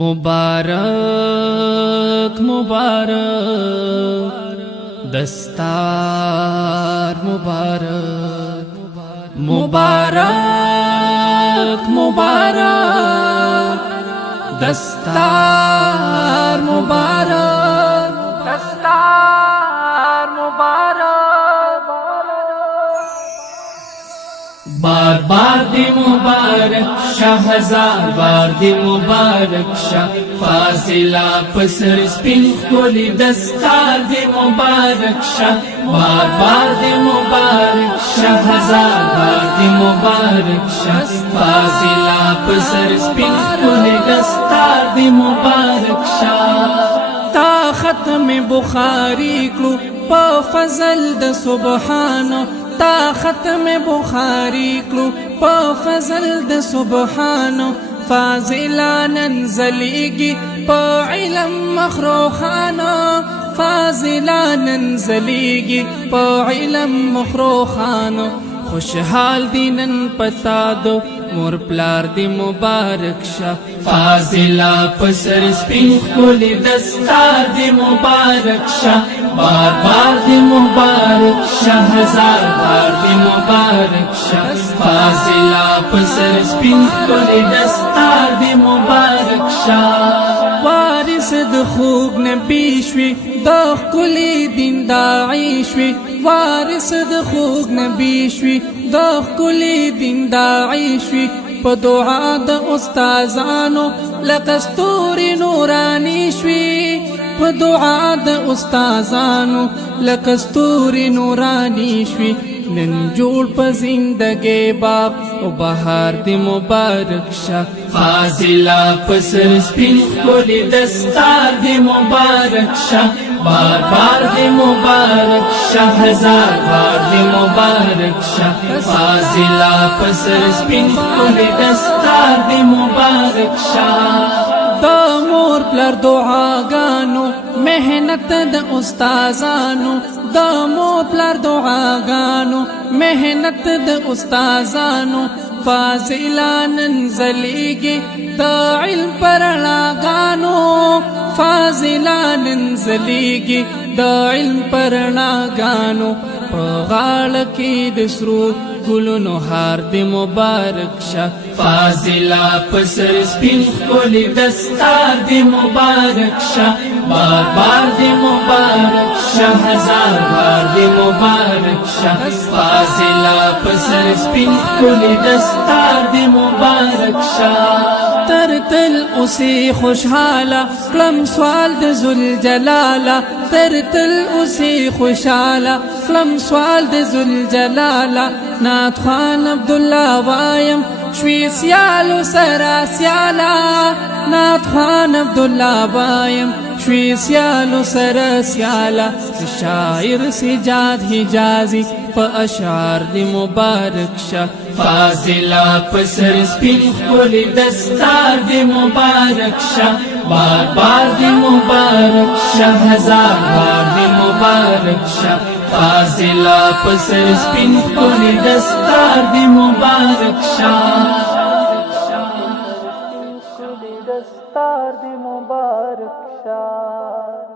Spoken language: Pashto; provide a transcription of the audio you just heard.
मुबारक मुबारक दस्तार मुबारक मुबारक मुबारक दस्तार मुबारक दस्तार मुबारक बार बार दे मुबारक शाह हजार बार दे मुबारक शाह फाजिला पसर स्पिन खोली दस्तार दे मुबारक शाह बार बार दे मुबारक शाह हजार बार दे मुबारक शाह फाजिला पसर स्पिन खोली दस्तार दे मुबारक शाह تا ختم بخاری کلو پا فضل د سبحانو تا ختم بخاری کلو پا فضل د سبحانو فاضلا ننزلیگی پا علم مخروخانو فاضلا ننزلیگی پا علم مخروخانو خوشحال دینن پتا دو مور پلار دی مبارک شا فاضلا پسر سپین خولی دستار دی مبارک شا بار بار دی مبارک شا ہزار بار دی مبارک شا فاضلا پسر سپین خولی دستار دی مبارک شا وارث د خوب نبی شوی د کلی دین داعی شوی وارث د خوب نبی شوی د کلی دین داعی شوی په دعا د استادانو لکستوري نورانی شوی په دعا د استادانو لکستوري نورانی شوی نن جوړ په زندګي باب او بهار دی مبارک شه فاضلا پسر سپین خولی دستار دی مبارک شه بار بار دی مبارک شه ہزار بار دی مبارک شه فاضلا پسر سپین خولی دستار دی مبارک شه دا مور پلر دعاګانو محنت د استادانو دا مور پلر دعاګانو محنت د استادانو فاضلا ننزلیگی دا علم پرناګانو فاضلا ننزلیگی دا علم پرناګانو په غاړه کې د سرو ګلونو هار دی مبارک شه فاضلا پسر سپین خولی دستار دی مبارک شه بار بار دی مبارک شه ہزار بار دی مبارک شه فاضلا پسر سپین خولی دستار دی مبارک شه تر تل اسی خوشحالا کلم سوال د ذوالجلالا تر تل اسی خوشحالا کلم سوال د ذوالجلالا نعت خوان عبدالله وایم شوی سیالو سرا سیالا نعت خوان عبدالله وایم شوی سیالو سرا سیالا شاعر سجاد حجازی پا اشعار دی مبارک شا فاضلا پسر سپین خولی دستار دی مبارک شا بار بار دی مبارک شا ہزار بار دی مبارک شا فاضلا پسر سپین خولی دستار دی مبارک شا دستار دی مبارک شا